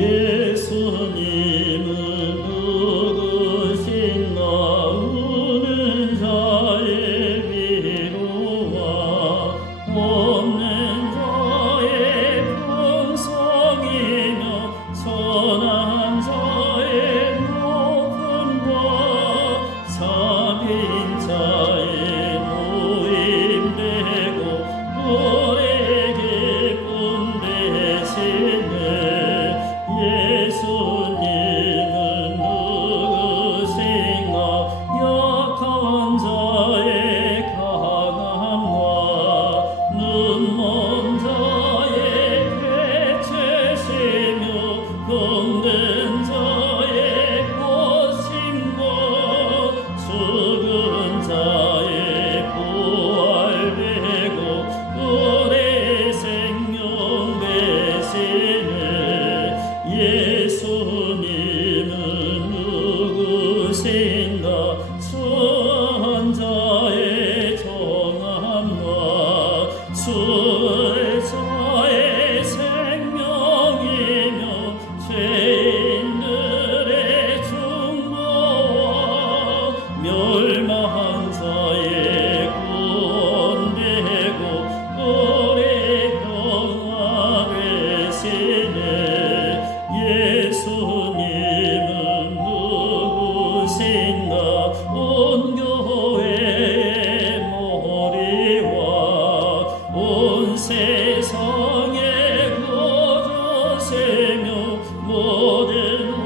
예수님. 예수님은 누구신가?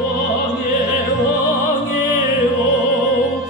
왕의 왕의 왕